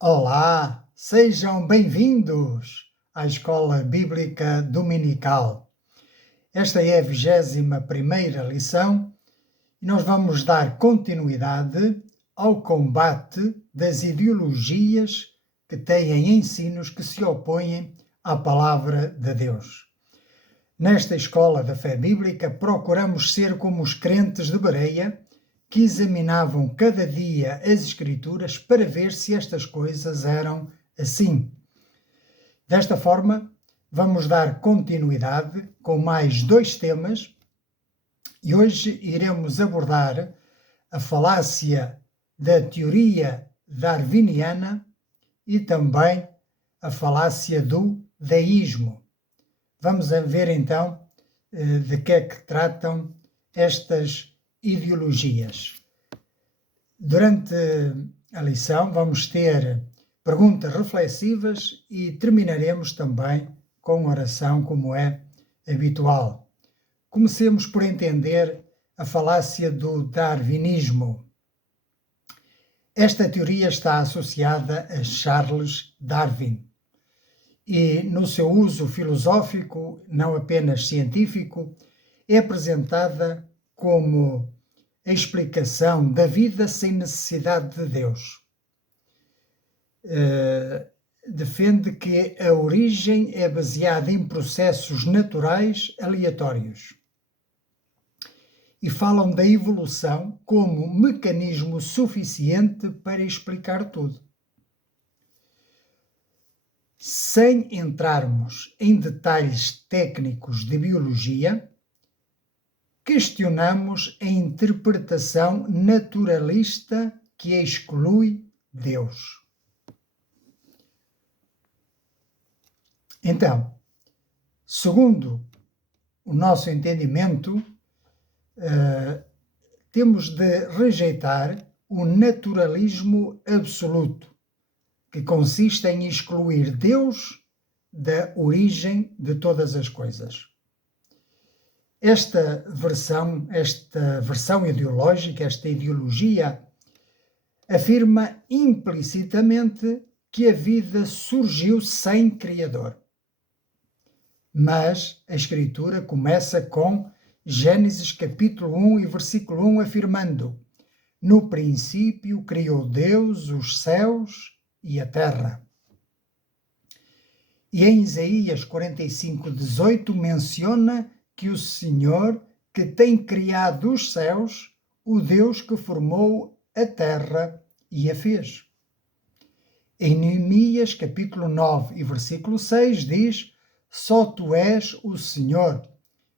Olá, sejam bem-vindos à Escola Bíblica Dominical. Esta é a 21ª lição e nós vamos dar continuidade ao combate das ideologias que têm ensinos que se opõem à Palavra de Deus. Nesta Escola da Fé Bíblica procuramos ser como os crentes de Bereia, que examinavam cada dia as Escrituras para ver se estas coisas eram assim. Desta forma, vamos dar continuidade com mais 2 temas e hoje iremos abordar a falácia da teoria darwiniana e também a falácia do deísmo. Vamos ver então de que é que tratam estas ideologias. Durante a lição vamos ter perguntas reflexivas e terminaremos também com oração, como é habitual. Comecemos por entender a falácia do darwinismo. Esta teoria está associada a Charles Darwin e, no seu uso filosófico, não apenas científico, é apresentada como a explicação da vida sem necessidade de Deus. Defende que a origem é baseada em processos naturais aleatórios e falam da evolução como mecanismo suficiente para explicar tudo. Sem entrarmos em detalhes técnicos de biologia, questionamos a interpretação naturalista que exclui Deus. Então, segundo o nosso entendimento, temos de rejeitar o naturalismo absoluto, que consiste em excluir Deus da origem de todas as coisas. Esta versão ideológica, esta ideologia, afirma implicitamente que a vida surgiu sem Criador. Mas a Escritura começa com Gênesis capítulo 1 e versículo 1, afirmando: no princípio criou Deus os céus e a terra. E em Isaías 45:18 menciona que o Senhor, que tem criado os céus, o Deus que formou a terra e a fez. Em Neemias capítulo 9 e versículo 6 diz: só tu és o Senhor,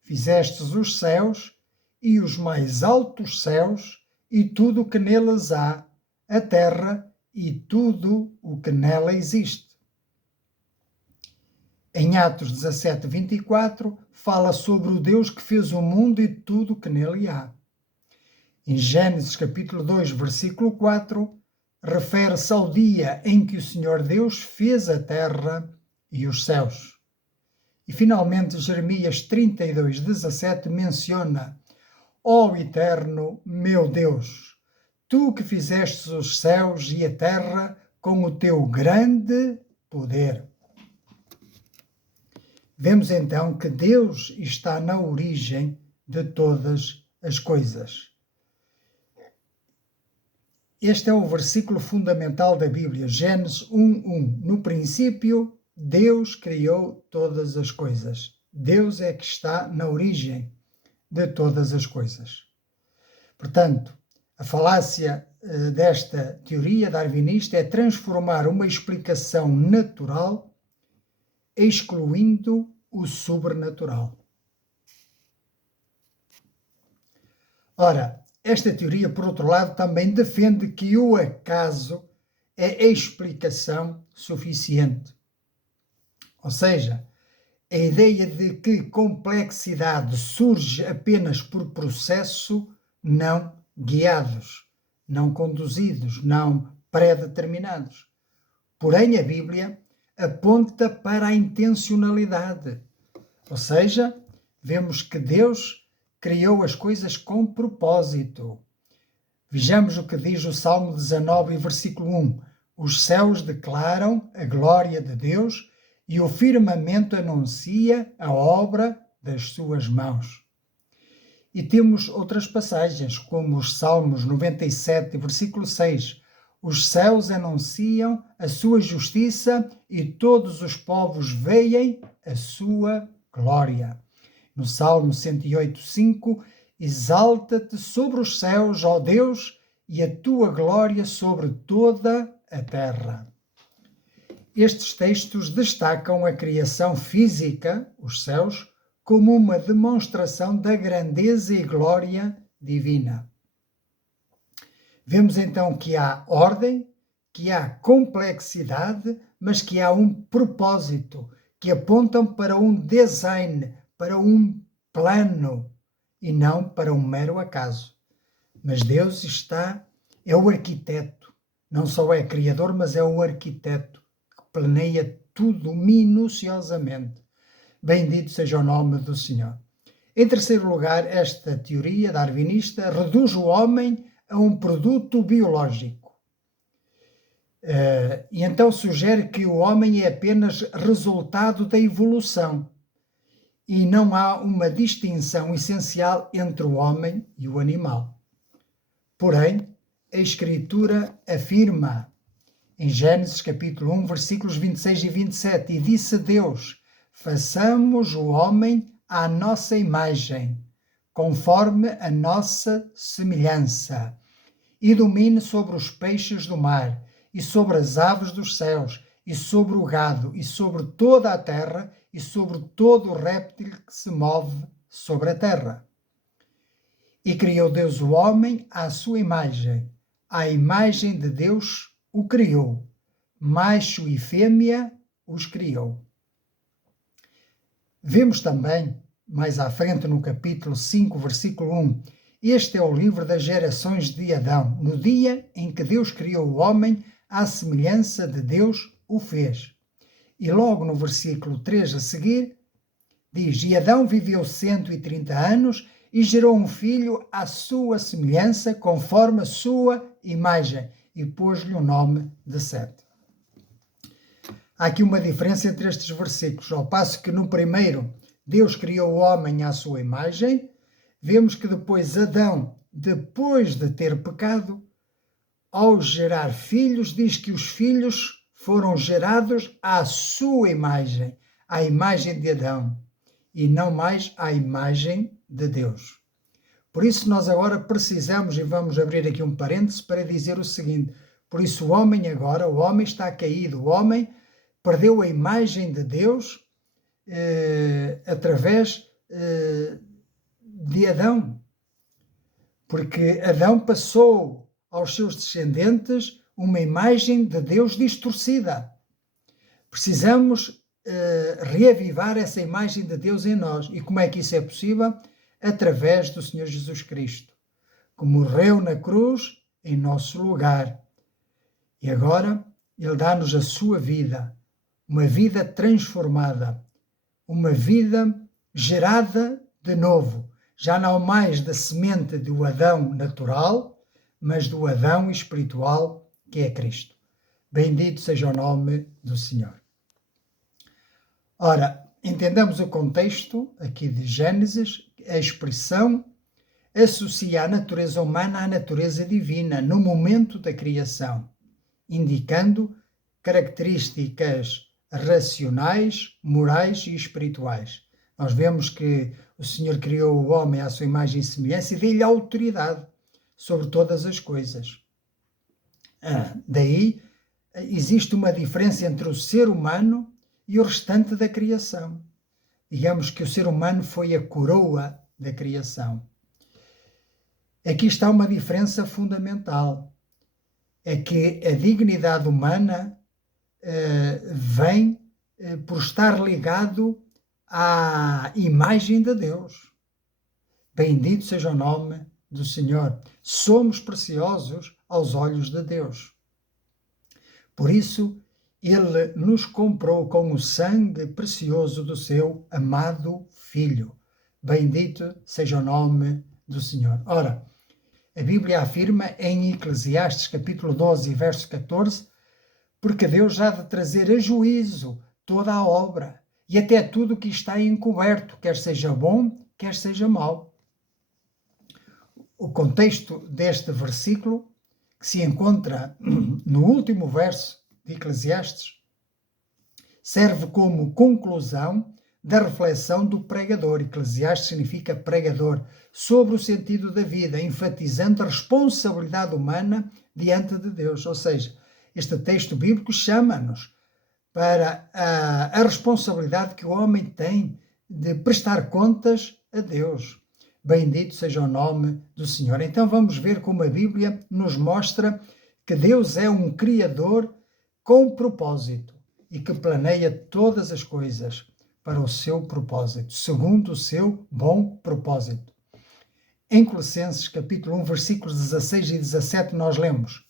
fizestes os céus e os mais altos céus e tudo o que neles há, a terra e tudo o que nela existe. Em Atos 17:24, fala sobre o Deus que fez o mundo e tudo o que nele há. Em Gênesis capítulo 2, versículo 4, refere-se ao dia em que o Senhor Deus fez a terra e os céus. E finalmente Jeremias 32:17 menciona: ó Eterno, meu Deus, tu que fizestes os céus e a terra com o teu grande poder. Vemos então que Deus está na origem de todas as coisas. Este é o versículo fundamental da Bíblia, Gênesis 1:1. No princípio, Deus criou todas as coisas. Deus é que está na origem de todas as coisas. Portanto, a falácia desta teoria darwinista é transformar uma explicação natural excluindo o sobrenatural. Ora, esta teoria, por outro lado, também defende que o acaso é a explicação suficiente. Ou seja, a ideia de que complexidade surge apenas por processo não guiados, não conduzidos, não pré-determinados. Porém, a Bíblia aponta para a intencionalidade. Ou seja, vemos que Deus criou as coisas com propósito. Vejamos o que diz o Salmo 19, versículo 1. Os céus declaram a glória de Deus e o firmamento anuncia a obra das suas mãos. E temos outras passagens, como os Salmos 97, versículo 6. Os céus anunciam a sua justiça e todos os povos veem a sua glória. No Salmo 108, 5, exalta-te sobre os céus, ó Deus, e a tua glória sobre toda a terra. Estes textos destacam a criação física, os céus, como uma demonstração da grandeza e glória divina. Vemos então que há ordem, que há complexidade, mas que há um propósito, que apontam para um design, para um plano, e não para um mero acaso. Mas Deus é o arquiteto, não só é criador, mas é o arquiteto, que planeia tudo minuciosamente. Bendito seja o nome do Senhor. Em terceiro lugar, esta teoria darwinista reduz o homem a um produto biológico. E então sugere que o homem é apenas resultado da evolução e não há uma distinção essencial entre o homem e o animal. Porém, a Escritura afirma em Gênesis capítulo 1, versículos 26 e 27, e disse Deus: façamos o homem à nossa imagem, conforme a nossa semelhança, e domine sobre os peixes do mar, e sobre as aves dos céus, e sobre o gado, e sobre toda a terra, e sobre todo o réptil que se move sobre a terra. E criou Deus o homem à sua imagem, à imagem de Deus o criou, macho e fêmea os criou. Vemos também, mais à frente no capítulo 5, versículo 1, este é o livro das gerações de Adão, no dia em que Deus criou o homem, à semelhança de Deus o fez. E logo no versículo 3 a seguir, diz, e Adão viveu 130 anos e gerou um filho à sua semelhança, conforme a sua imagem, e pôs-lhe o nome de Sete. Há aqui uma diferença entre estes versículos. Ao passo que no primeiro, Deus criou o homem à sua imagem, vemos que depois Adão, depois de ter pecado, ao gerar filhos, diz que os filhos foram gerados à sua imagem, à imagem de Adão, e não mais à imagem de Deus. Por isso nós agora precisamos, e vamos abrir aqui um parêntese para dizer o seguinte, por isso o homem está caído, o homem perdeu a imagem de Deus através de Adão, porque Adão passou aos seus descendentes uma imagem de Deus distorcida. Precisamos reavivar essa imagem de Deus em nós. E como é que isso é possível? Através do Senhor Jesus Cristo, que morreu na cruz em nosso lugar. E agora Ele dá-nos a sua vida, uma vida transformada, uma vida gerada de novo, já não mais da semente do Adão natural, mas do Adão espiritual, que é Cristo. Bendito seja o nome do Senhor. Ora, entendamos o contexto aqui de Gênesis, a expressão associa a natureza humana à natureza divina no momento da criação, indicando características racionais, morais e espirituais. Nós vemos que o Senhor criou o homem à sua imagem e semelhança e deu-lhe autoridade sobre todas as coisas. Daí existe uma diferença entre o ser humano e o restante da criação. Digamos que o ser humano foi a coroa da criação. Aqui está uma diferença fundamental. É que a dignidade humana vem por estar ligado à imagem de Deus. Bendito seja o nome do Senhor. Somos preciosos aos olhos de Deus. Por isso, Ele nos comprou com o sangue precioso do seu amado Filho. Bendito seja o nome do Senhor. Ora, a Bíblia afirma em Eclesiastes capítulo 12, verso 14, porque Deus há de trazer a juízo toda a obra e até tudo o que está encoberto, quer seja bom, quer seja mau. O contexto deste versículo, que se encontra no último verso de Eclesiastes, serve como conclusão da reflexão do pregador. Eclesiastes significa pregador, sobre o sentido da vida, enfatizando a responsabilidade humana diante de Deus. Ou seja, este texto bíblico chama-nos para a responsabilidade que o homem tem de prestar contas a Deus. Bendito seja o nome do Senhor. Então vamos ver como a Bíblia nos mostra que Deus é um Criador com propósito e que planeia todas as coisas para o seu propósito, segundo o seu bom propósito. Em Colossenses capítulo 1, versículos 16 e 17, nós lemos: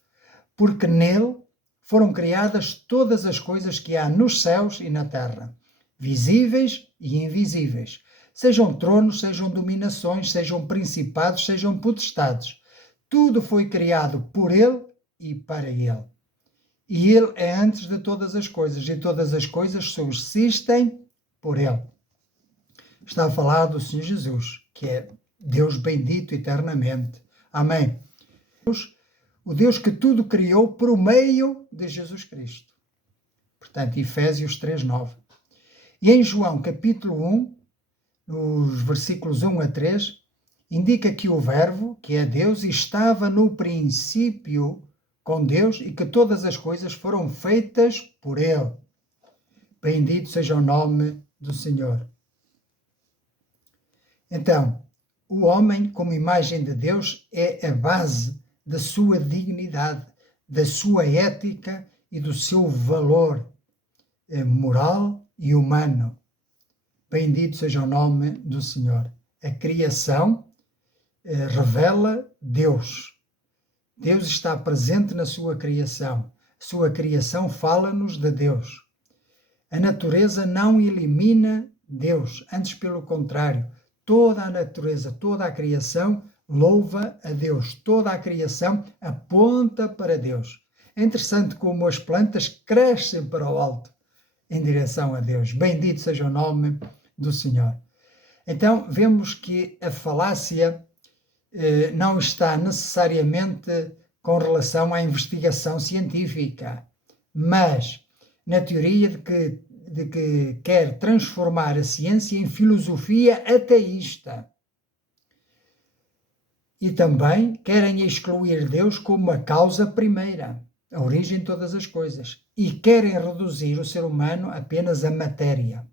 porque nele foram criadas todas as coisas que há nos céus e na terra, visíveis e invisíveis, sejam tronos, sejam dominações, sejam principados, sejam potestades. Tudo foi criado por ele e para ele. E ele é antes de todas as coisas, e todas as coisas subsistem por ele. Está a falar do Senhor Jesus, que é Deus bendito eternamente. Amém. O Deus que tudo criou por meio de Jesus Cristo. Portanto, Efésios 3:9. E em João capítulo 1, nos versículos 1 a 3, indica que o Verbo, que é Deus, estava no princípio com Deus e que todas as coisas foram feitas por ele. Bendito seja o nome do Senhor. Então, o homem, como imagem de Deus, é a base da sua dignidade, da sua ética e do seu valor moral e humano. Bendito seja o nome do Senhor. A criação revela Deus. Deus está presente na sua criação. A sua criação fala-nos de Deus. A natureza não elimina Deus, antes pelo contrário. Toda a natureza, toda a criação louva a Deus. Toda a criação aponta para Deus. É interessante como as plantas crescem para o alto em direção a Deus. Bendito seja o nome do Senhor. Então, vemos que a falácia não está necessariamente com relação à investigação científica, mas na teoria de que quer transformar a ciência em filosofia ateísta. E também querem excluir Deus como a causa primeira, a origem de todas as coisas, e querem reduzir o ser humano apenas à matéria.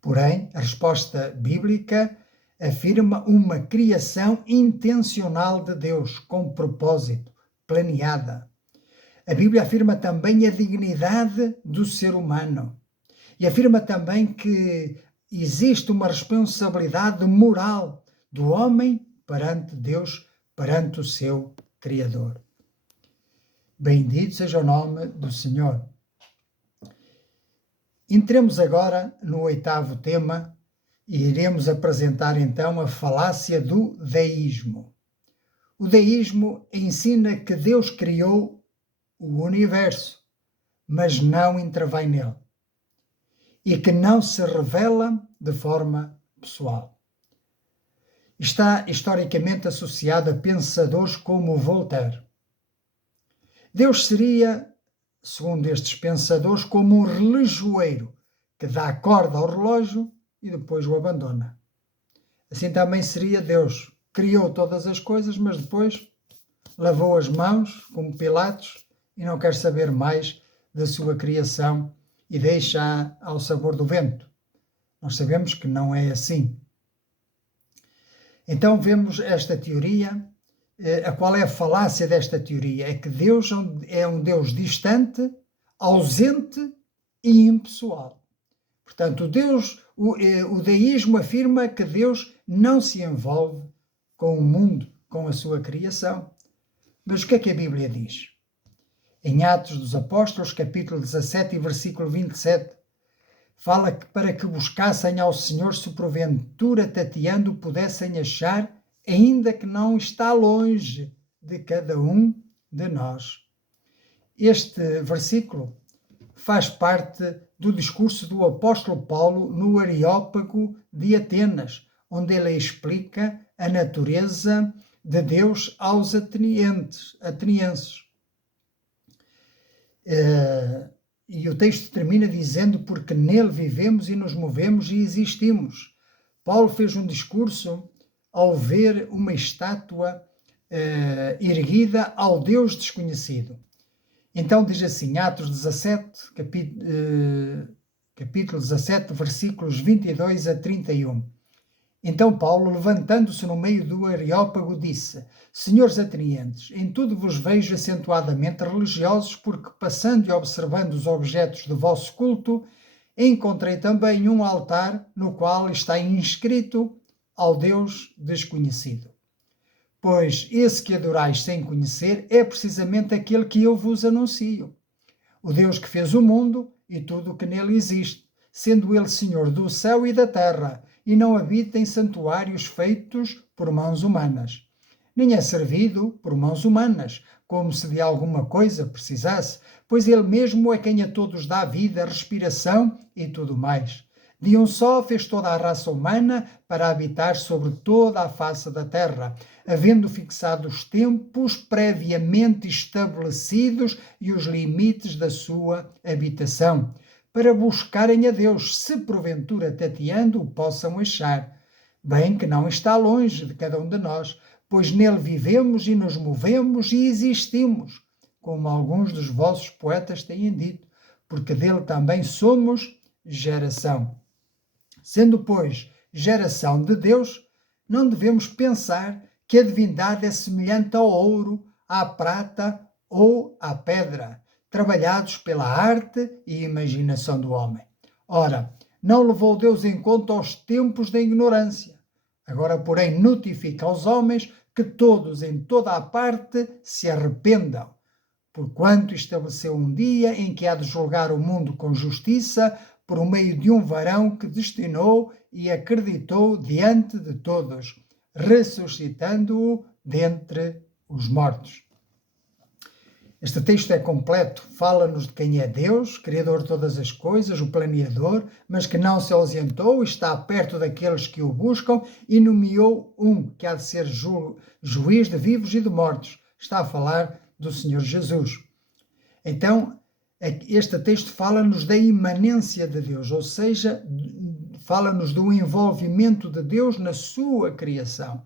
Porém, a resposta bíblica afirma uma criação intencional de Deus, com propósito, planeada. A Bíblia afirma também a dignidade do ser humano e afirma também que existe uma responsabilidade moral do homem perante Deus, perante o seu Criador. Bendito seja o nome do Senhor. Entremos agora no 8º tema e iremos apresentar então a falácia do deísmo. O deísmo ensina que Deus criou o universo, mas não intervém nele, e que não se revela de forma pessoal. Está historicamente associado a pensadores como Voltaire. Deus seria, segundo estes pensadores, como um relojoeiro que dá corda ao relógio e depois o abandona. Assim também seria Deus. Criou todas as coisas, mas depois lavou as mãos, como Pilatos, e não quer saber mais da sua criação e deixa ao sabor do vento. Nós sabemos que não é assim. Então vemos esta teoria. A qual é a falácia desta teoria? É que Deus é um Deus distante, ausente e impessoal. Portanto, o deísmo afirma que Deus não se envolve com o mundo, com a sua criação. Mas o que é que a Bíblia diz? Em Atos dos Apóstolos, capítulo 17 e versículo 27, fala que para que buscassem ao Senhor se porventura tateando pudessem achar, ainda que não está longe de cada um de nós. Este versículo faz parte do discurso do apóstolo Paulo no Areópago de Atenas, onde ele explica a natureza de Deus aos atenienses. E o texto termina dizendo: porque nele vivemos e nos movemos e existimos. Paulo fez um discurso ao ver uma estátua erguida ao Deus desconhecido. Então diz assim, Atos 17, capítulo 17, versículos 22 a 31. Então Paulo, levantando-se no meio do Areópago, disse: Senhores atenienses, em tudo vos vejo acentuadamente religiosos, porque, passando e observando os objetos de vosso culto, encontrei também um altar no qual está inscrito ao Deus desconhecido. Pois esse que adorais sem conhecer é precisamente aquele que eu vos anuncio. O Deus que fez o mundo e tudo o que nele existe, sendo ele Senhor do céu e da terra, e não habita em santuários feitos por mãos humanas. Nem é servido por mãos humanas, como se de alguma coisa precisasse, pois ele mesmo é quem a todos dá vida, respiração e tudo mais. De um só fez toda a raça humana para habitar sobre toda a face da terra, havendo fixado os tempos previamente estabelecidos e os limites da sua habitação, para buscarem a Deus, se porventura tateando o possam achar, bem que não está longe de cada um de nós, pois nele vivemos e nos movemos e existimos, como alguns dos vossos poetas têm dito, porque dele também somos geração. Sendo, pois, geração de Deus, não devemos pensar que a divindade é semelhante ao ouro, à prata ou à pedra, trabalhados pela arte e imaginação do homem. Ora, não levou Deus em conta os tempos da ignorância. Agora, porém, notifica aos homens que todos, em toda a parte, se arrependam, porquanto estabeleceu um dia em que há de julgar o mundo com justiça, por meio de um varão que destinou e acreditou diante de todos, ressuscitando-o dentre os mortos. Este texto é completo, fala-nos de quem é Deus, Criador de todas as coisas, o planeador, mas que não se ausentou, está perto daqueles que o buscam e nomeou um que há de ser juiz de vivos e de mortos. Está a falar do Senhor Jesus. Então, este texto fala-nos da imanência de Deus, ou seja, fala-nos do envolvimento de Deus na sua criação,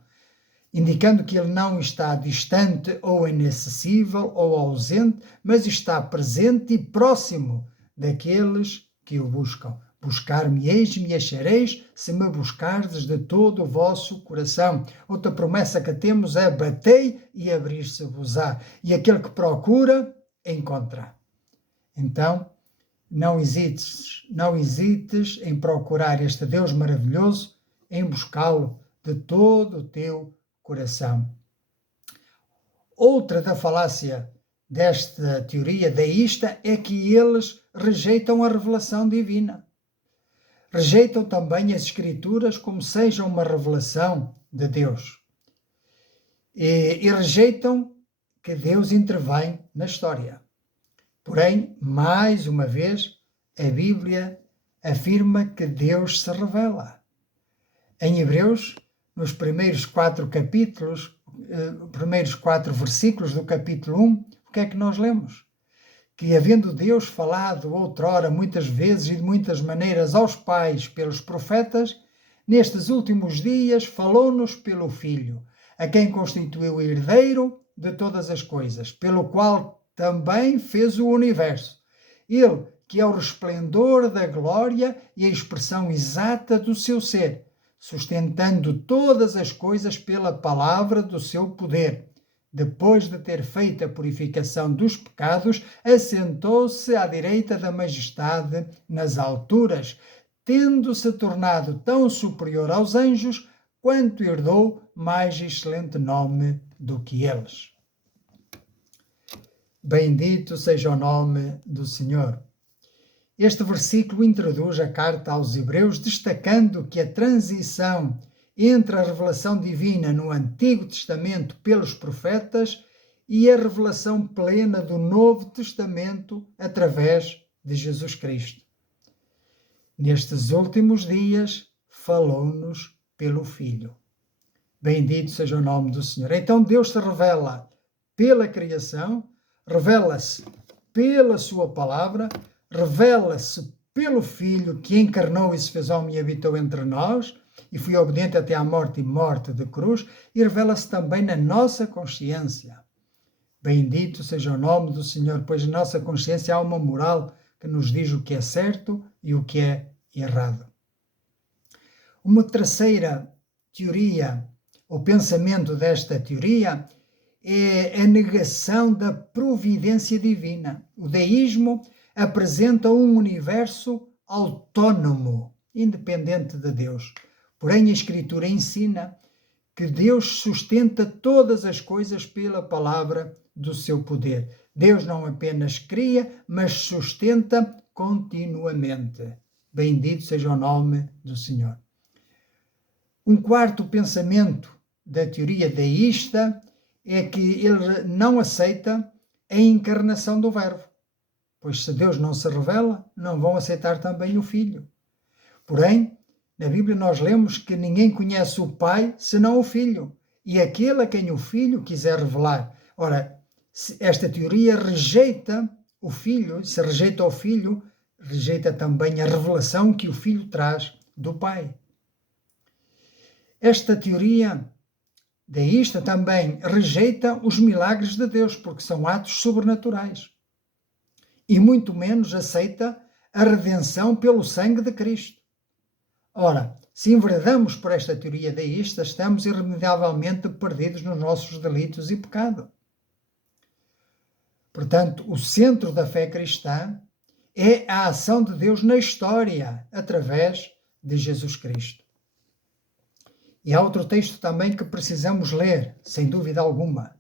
indicando que ele não está distante ou inacessível ou ausente, mas está presente e próximo daqueles que o buscam. Buscar-me-eis e me achareis, se me buscardes de todo o vosso coração. Outra promessa que temos é: batei e abrir-se-vos-á, e aquele que procura, encontra. Então, não hesites em procurar este Deus maravilhoso, em buscá-lo de todo o teu coração. Outra da falácia desta teoria deísta é que eles rejeitam a revelação divina. Rejeitam também as Escrituras como sejam uma revelação de Deus. E rejeitam que Deus intervém na história. Porém, mais uma vez, a Bíblia afirma que Deus se revela. Em Hebreus, nos primeiros 4 versículos do capítulo 1, o que é que nós lemos? Que, havendo Deus falado outrora muitas vezes e de muitas maneiras aos pais pelos profetas, nestes últimos dias falou-nos pelo Filho, a quem constituiu herdeiro de todas as coisas, pelo qual também fez o universo. Ele, que é o resplendor da glória e a expressão exata do seu ser, sustentando todas as coisas pela palavra do seu poder. Depois de ter feito a purificação dos pecados, assentou-se à direita da majestade nas alturas, tendo-se tornado tão superior aos anjos, quanto herdou mais excelente nome do que eles. Bendito seja o nome do Senhor. Este versículo introduz a carta aos Hebreus, destacando que a transição entre a revelação divina no Antigo Testamento pelos profetas e a revelação plena do Novo Testamento através de Jesus Cristo. Nestes últimos dias, falou-nos pelo Filho. Bendito seja o nome do Senhor. Então Deus se revela pela criação, revela-se pela sua palavra, revela-se pelo Filho que encarnou e se fez homem e habitou entre nós e foi obediente até à morte e morte de cruz, e revela-se também na nossa consciência. Bendito seja o nome do Senhor, pois na nossa consciência há uma moral que nos diz o que é certo e o que é errado. Uma terceira teoria, ou pensamento desta teoria, é a negação da providência divina. O deísmo apresenta um universo autónomo, independente de Deus. Porém, a Escritura ensina que Deus sustenta todas as coisas pela palavra do seu poder. Deus não apenas cria, mas sustenta continuamente. Bendito seja o nome do Senhor. Um quarto pensamento da teoria deísta é que ele não aceita a encarnação do Verbo, pois se Deus não se revela, não vão aceitar também o Filho. Porém, na Bíblia nós lemos que ninguém conhece o Pai senão o Filho, e aquele a quem o Filho quiser revelar. Ora, esta teoria rejeita o Filho, se rejeita o Filho, rejeita também a revelação que o Filho traz do Pai. Esta teoria deísta também rejeita os milagres de Deus, porque são atos sobrenaturais. E muito menos aceita a redenção pelo sangue de Cristo. Ora, se enveredamos por esta teoria deísta, estamos irremediavelmente perdidos nos nossos delitos e pecado. Portanto, o centro da fé cristã é a ação de Deus na história, através de Jesus Cristo. E há outro texto também que precisamos ler, sem dúvida alguma.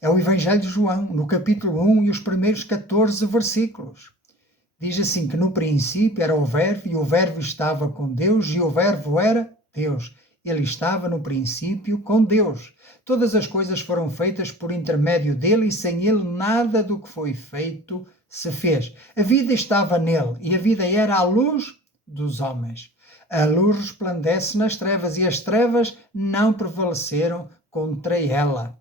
É o Evangelho de João, no capítulo 1 e os primeiros 14 versículos. Diz assim que no princípio era o Verbo, e o Verbo estava com Deus, e o Verbo era Deus. Ele estava no princípio com Deus. Todas as coisas foram feitas por intermédio dele, e sem ele nada do que foi feito se fez. A vida estava nele, e a vida era a luz dos homens. A luz resplandece nas trevas, e as trevas não prevaleceram contra ela.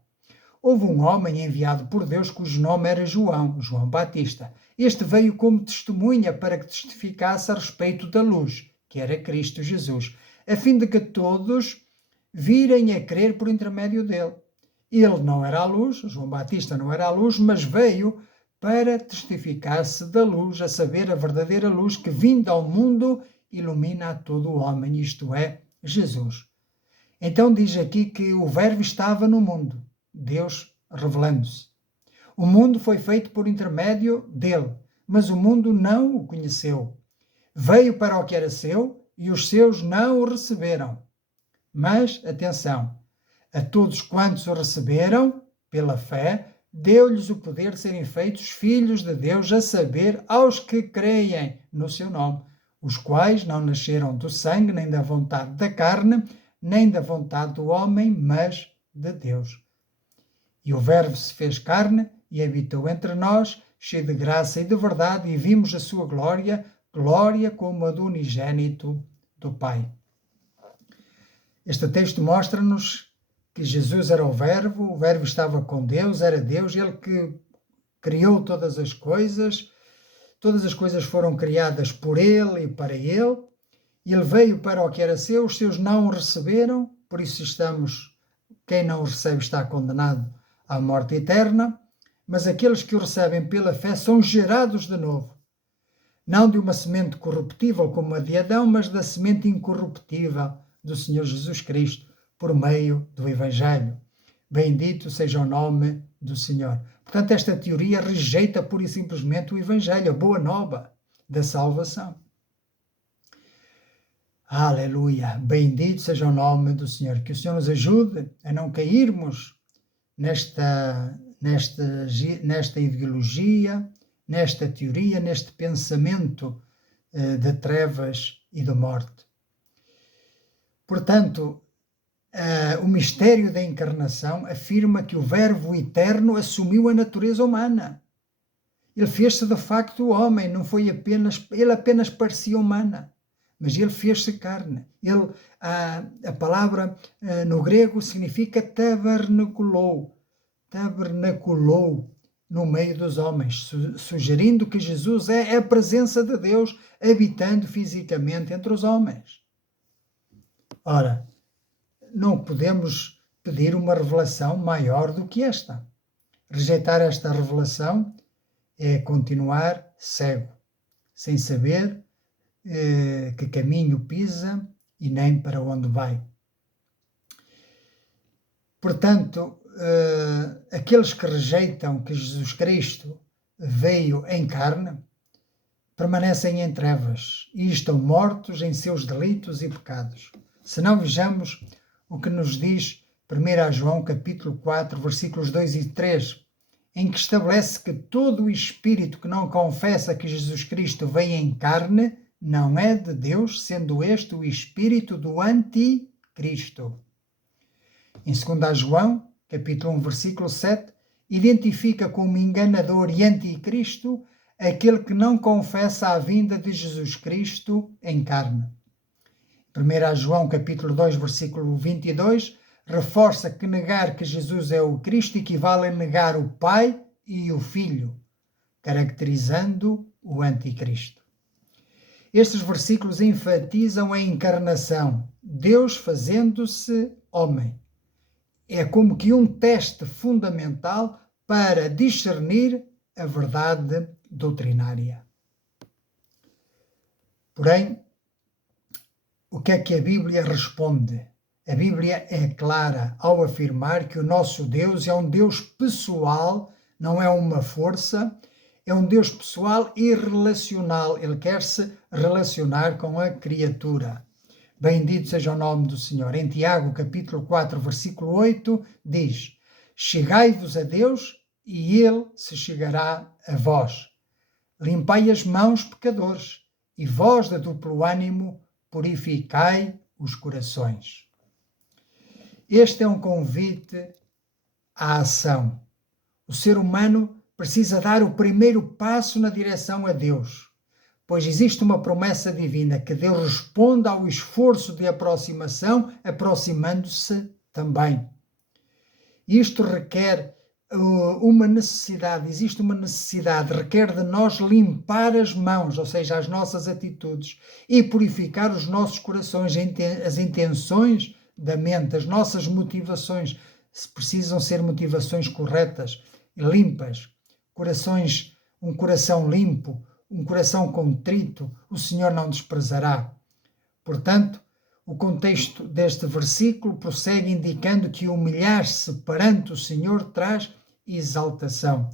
Houve um homem enviado por Deus cujo nome era João Batista. Este veio como testemunha para que testificasse a respeito da luz, que era Cristo Jesus, a fim de que todos virem a crer por intermédio dele. Ele não era a luz, João Batista não era a luz, mas veio para testificar-se da luz, a saber, a verdadeira luz que, vinda ao mundo, ilumina a todo o homem, isto é, Jesus. Então diz aqui que o Verbo estava no mundo, Deus revelando-se. O mundo foi feito por intermédio dele, mas o mundo não o conheceu. Veio para o que era seu e os seus não o receberam. Mas, atenção, a todos quantos o receberam, pela fé, deu-lhes o poder de serem feitos filhos de Deus, a saber, aos que creem no seu nome, os quais não nasceram do sangue, nem da vontade da carne, nem da vontade do homem, mas de Deus. E o Verbo se fez carne e habitou entre nós, cheio de graça e de verdade, e vimos a sua glória, glória como a do unigênito do Pai. Este texto mostra-nos que Jesus era o Verbo estava com Deus, era Deus, ele que criou todas as coisas foram criadas por ele e para ele, e ele veio para o que era seu, os seus não o receberam, por isso quem não o recebe está condenado à morte eterna, mas aqueles que o recebem pela fé são gerados de novo, não de uma semente corruptível como a de Adão, mas da semente incorruptível do Senhor Jesus Cristo, por meio do Evangelho. Bendito seja o nome do Senhor. Portanto, esta teoria rejeita pura e simplesmente o Evangelho, a boa nova da salvação. Aleluia! Bendito seja o nome do Senhor. Que o Senhor nos ajude a não cairmos nesta ideologia, nesta teoria, neste pensamento de trevas e de morte. Portanto, o mistério da encarnação afirma que o Verbo eterno assumiu a natureza humana. Ele fez-se de facto homem, não foi ele apenas parecia humana, mas ele fez-se carne. A palavra no grego significa tabernaculou no meio dos homens, sugerindo que Jesus é a presença de Deus habitando fisicamente entre os homens. Ora, não podemos pedir uma revelação maior do que esta. Rejeitar esta revelação é continuar cego, sem saber que caminho pisa e nem para onde vai. Portanto, aqueles que rejeitam que Jesus Cristo veio em carne permanecem em trevas e estão mortos em seus delitos e pecados. Se não, vejamos o que nos diz 1 João capítulo 4, versículos 2 e 3, em que estabelece que todo o espírito que não confessa que Jesus Cristo veio em carne não é de Deus, sendo este o espírito do anticristo. Em 2 João, capítulo 1, versículo 7, identifica como enganador e anticristo aquele que não confessa a vinda de Jesus Cristo em carne. 1 João, capítulo 2, versículo 22, reforça que negar que Jesus é o Cristo equivale a negar o Pai e o Filho, caracterizando o anticristo. Estes versículos enfatizam a encarnação, Deus fazendo-se homem. É como que um teste fundamental para discernir a verdade doutrinária. Porém, o que é que a Bíblia responde? A Bíblia é clara ao afirmar que o nosso Deus é um Deus pessoal, não é uma força, é um Deus pessoal e relacional. Ele quer se relacionar com a criatura. Bendito seja o nome do Senhor. Em Tiago, capítulo 4, versículo 8, diz: chegai-vos a Deus e Ele se chegará a vós. Limpai as mãos, pecadores, e vós de duplo ânimo, purificai os corações. Este é um convite à ação. O ser humano precisa dar o primeiro passo na direção a Deus, pois existe uma promessa divina que Deus responda ao esforço de aproximação, aproximando-se também. Isto requer existe uma necessidade, requer de nós limpar as mãos, ou seja, as nossas atitudes, e purificar os nossos corações, as intenções da mente, as nossas motivações, precisam ser motivações corretas e limpas. Um coração limpo, um coração contrito, o Senhor não desprezará. Portanto, o contexto deste versículo prossegue indicando que humilhar-se perante o Senhor traz exaltação.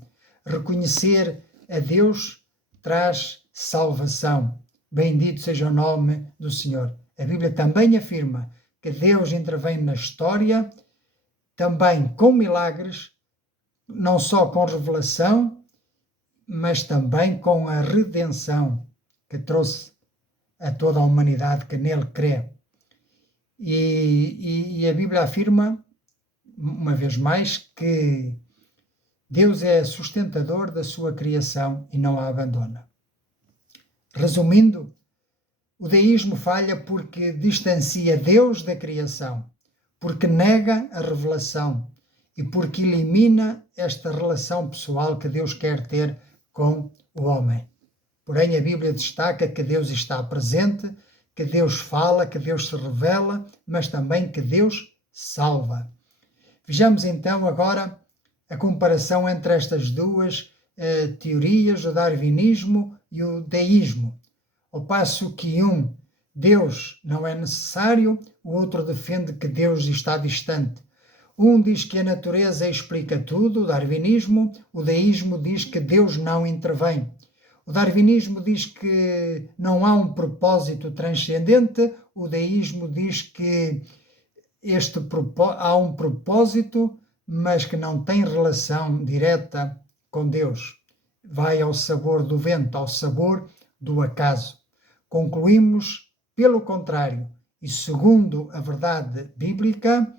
Reconhecer a Deus traz salvação. Bendito seja o nome do Senhor. A Bíblia também afirma que Deus intervém na história, também com milagres, não só com revelação, mas também com a redenção que trouxe a toda a humanidade que nele crê. E a Bíblia afirma, uma vez mais, que Deus é sustentador da sua criação e não a abandona. Resumindo, o deísmo falha porque distancia Deus da criação, porque nega a revelação e porque elimina esta relação pessoal que Deus quer ter com o homem. Porém, a Bíblia destaca que Deus está presente, que Deus fala, que Deus se revela, mas também que Deus salva. Vejamos então agora a comparação entre estas duas teorias, o darwinismo e o deísmo. Ao passo que Deus não é necessário, o outro defende que Deus está distante. Um diz que a natureza explica tudo, o darwinismo, o deísmo diz que Deus não intervém. O darwinismo diz que não há um propósito transcendente, o deísmo diz que há um propósito, mas que não tem relação direta com Deus. Vai ao sabor do vento, ao sabor do acaso. Concluímos, pelo contrário, e segundo a verdade bíblica,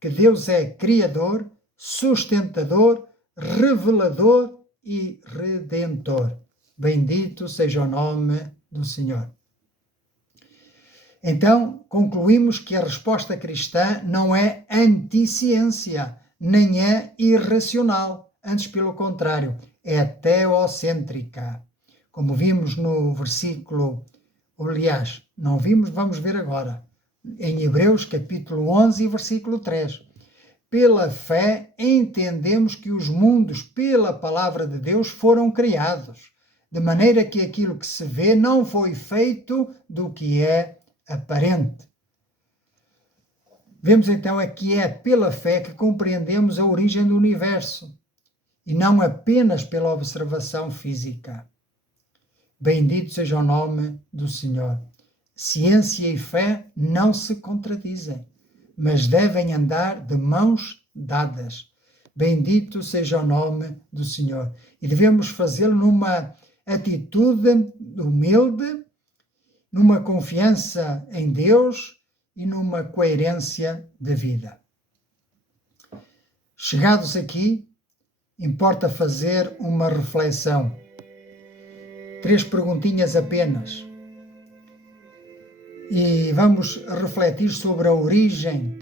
que Deus é Criador, sustentador, revelador e redentor. Bendito seja o nome do Senhor. Então, concluímos que a resposta cristã não é anti-ciência, nem é irracional, antes pelo contrário, é teocêntrica. Como vimos no versículo, aliás, não vimos, vamos ver agora, em Hebreus capítulo 11, versículo 3. Pela fé entendemos que os mundos, pela palavra de Deus, foram criados, de maneira que aquilo que se vê não foi feito do que é aparente. Vemos então aqui é pela fé que compreendemos a origem do universo e não apenas pela observação física. Bendito seja o nome do Senhor. Ciência e fé não se contradizem, mas devem andar de mãos dadas. Bendito seja o nome do Senhor. E devemos fazê-lo numa atitude humilde, numa confiança em Deus e numa coerência da vida. Chegados aqui, importa fazer uma reflexão. 3 perguntinhas apenas. E vamos refletir sobre a origem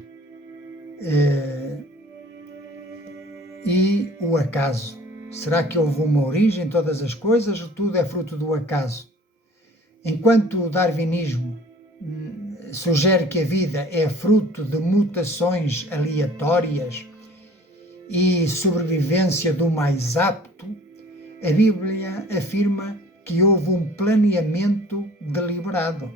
e o acaso. Será que houve uma origem em todas as coisas ou tudo é fruto do acaso? Enquanto o darwinismo sugere que a vida é fruto de mutações aleatórias e sobrevivência do mais apto, a Bíblia afirma que houve um planeamento deliberado.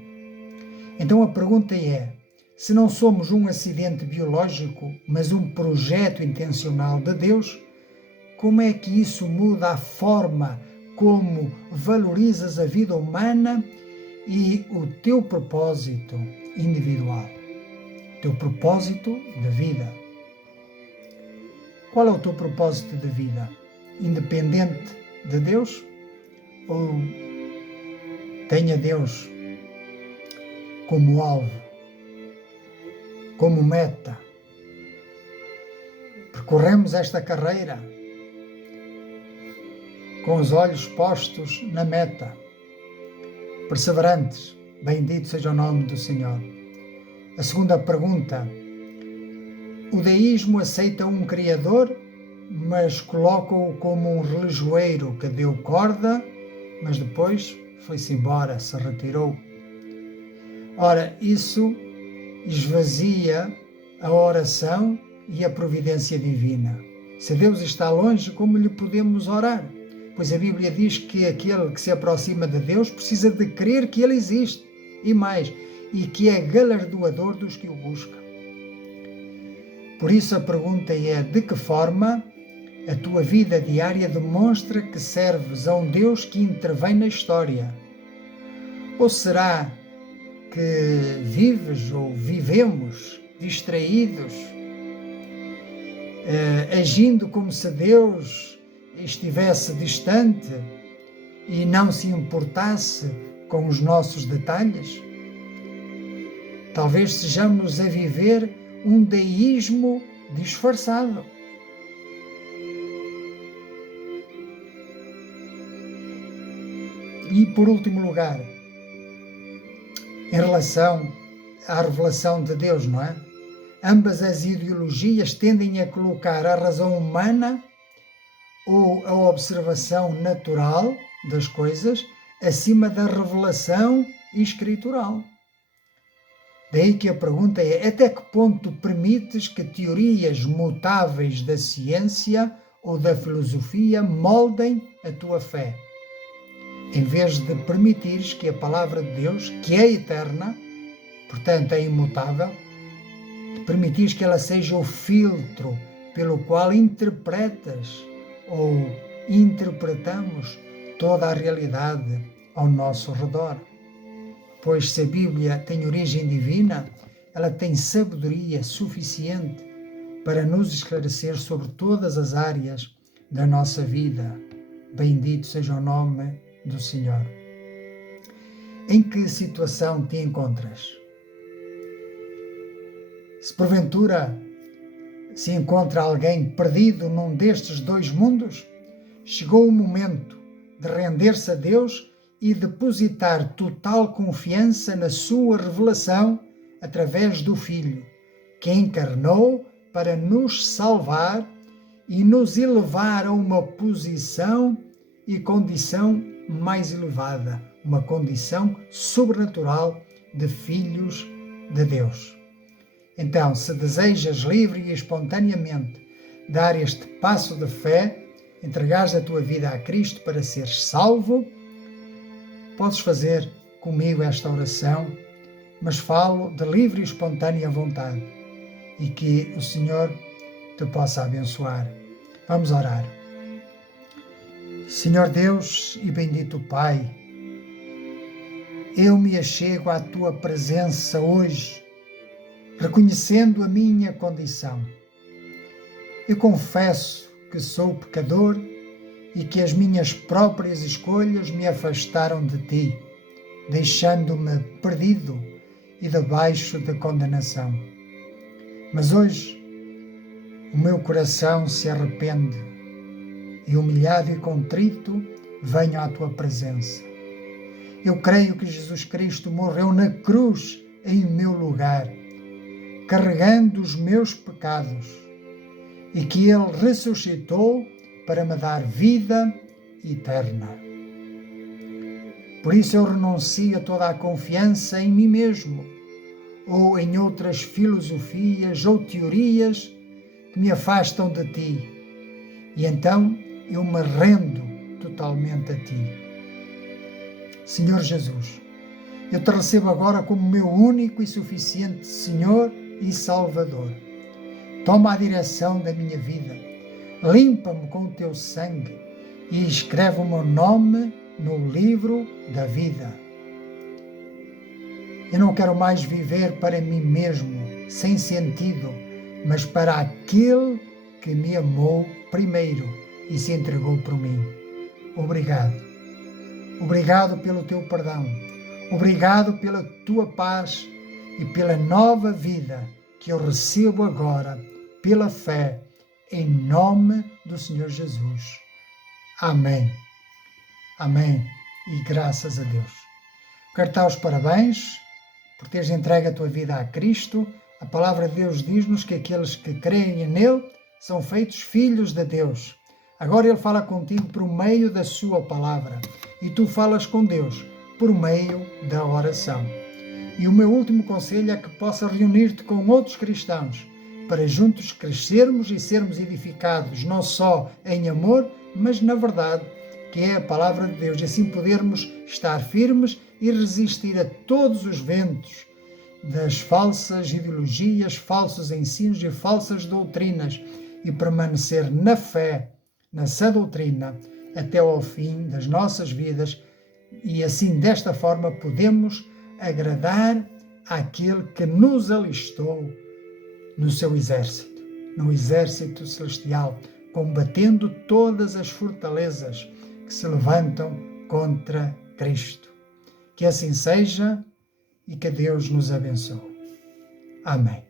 Então a pergunta é, se não somos um acidente biológico, mas um projeto intencional de Deus, como é que isso muda a forma como valorizas a vida humana e o teu propósito individual, teu propósito de vida? Qual é o teu propósito de vida? Independente de Deus? Ou tenha Deus como alvo, como meta? Percorremos esta carreira com os olhos postos na meta, perseverantes. Bendito seja o nome do Senhor. A segunda pergunta: o deísmo aceita um Criador, mas coloca-o como um relojoeiro que deu corda, mas depois foi-se embora, se retirou. Ora, isso esvazia a oração e a providência divina. Se Deus está longe, como lhe podemos orar? Pois a Bíblia diz que aquele que se aproxima de Deus precisa de crer que Ele existe, e mais, e que é galardoador dos que o buscam. Por isso a pergunta é, de que forma a tua vida diária demonstra que serves a um Deus que intervém na história? Ou será que vives ou vivemos distraídos, agindo como se Deus estivesse distante e não se importasse com os nossos detalhes? Talvez sejamos a viver um deísmo disfarçado. E por último lugar, em relação à revelação de Deus, não é? Ambas as ideologias tendem a colocar a razão humana ou a observação natural das coisas acima da revelação escritural. Daí que a pergunta é, até que ponto permites que teorias mutáveis da ciência ou da filosofia moldem a tua fé? Em vez de permitires que a palavra de Deus, que é eterna, portanto é imutável, permitires que ela seja o filtro pelo qual interpretas ou interpretamos toda a realidade ao nosso redor. Pois se a Bíblia tem origem divina, ela tem sabedoria suficiente para nos esclarecer sobre todas as áreas da nossa vida. Bendito seja o nome do Senhor. Em que situação te encontras? Se porventura se encontra alguém perdido num destes dois mundos, chegou o momento de render-se a Deus e depositar total confiança na sua revelação através do Filho, que encarnou para nos salvar e nos elevar a uma posição e condição mais elevada, uma condição sobrenatural de filhos de Deus. Então, se desejas livre e espontaneamente dar este passo de fé, entregares a tua vida a Cristo para seres salvo, podes fazer comigo esta oração, mas falo de livre e espontânea vontade, e que o Senhor te possa abençoar. Vamos orar. Senhor Deus e bendito Pai, eu me achego à tua presença hoje, reconhecendo a minha condição. Eu confesso que sou pecador e que as minhas próprias escolhas me afastaram de ti, deixando-me perdido e debaixo de condenação. Mas hoje o meu coração se arrepende e, humilhado e contrito, venho à tua presença. Eu creio que Jesus Cristo morreu na cruz em meu lugar, carregando os meus pecados, e que Ele ressuscitou para me dar vida eterna. Por isso eu renuncio a toda a confiança em mim mesmo, ou em outras filosofias ou teorias que me afastam de ti, e então eu me rendo totalmente a ti. Senhor Jesus, eu te recebo agora como meu único e suficiente Senhor e Salvador. Toma a direção da minha vida, limpa-me com o teu sangue e escreve o meu nome no livro da vida. Eu não quero mais viver para mim mesmo, sem sentido, mas para aquele que me amou primeiro e se entregou por mim. Obrigado. Obrigado pelo teu perdão. Obrigado pela tua paz e pela nova vida que eu recebo agora pela fé, em nome do Senhor Jesus. Amém. Amém. E graças a Deus. Quero dar os parabéns por teres entregue a tua vida a Cristo. A palavra de Deus diz-nos que aqueles que creem nele são feitos filhos de Deus. Agora Ele fala contigo por meio da sua palavra e tu falas com Deus por meio da oração. E o meu último conselho é que possas reunir-te com outros cristãos para juntos crescermos e sermos edificados não só em amor, mas na verdade, que é a palavra de Deus, e assim podermos estar firmes e resistir a todos os ventos das falsas ideologias, falsos ensinos e falsas doutrinas e permanecer na fé, na sã doutrina, até ao fim das nossas vidas, e assim desta forma podemos agradar àquele que nos alistou no seu exército, no exército celestial, combatendo todas as fortalezas que se levantam contra Cristo. Que assim seja e que Deus nos abençoe. Amém.